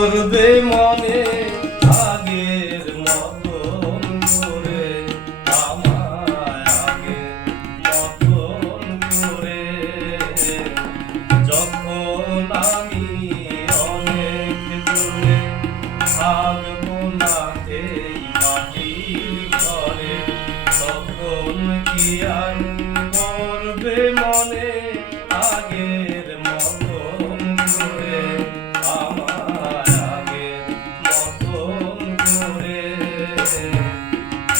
করবে মনে আগের মতন করে, আমায় আগের মতন করে। যখন আমি অনেক দূরে থাকবো না এই মাটির ঘরে, তখন কি আর করবে মনে আগের মতন করে, আমায় আগের মতন করে।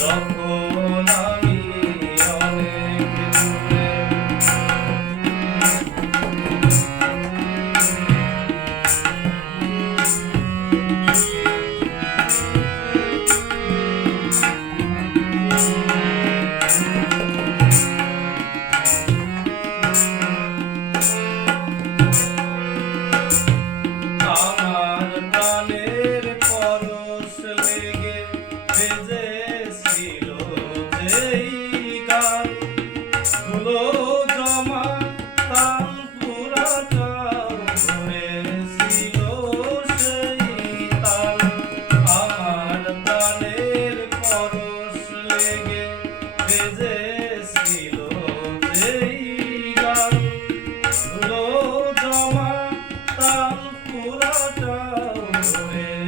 যখন আমি অনেক দূরে আমার প্রাণের পরশ লেগে বেজেছিল যেই গান, ধুলো জমা তান পুরাটাও ধরেছিল সেই তান। আমার প্রাণের পরশ লেগে বেজেছিল যেই গান, ধুলো জমা তাল পুরাটাও ধরে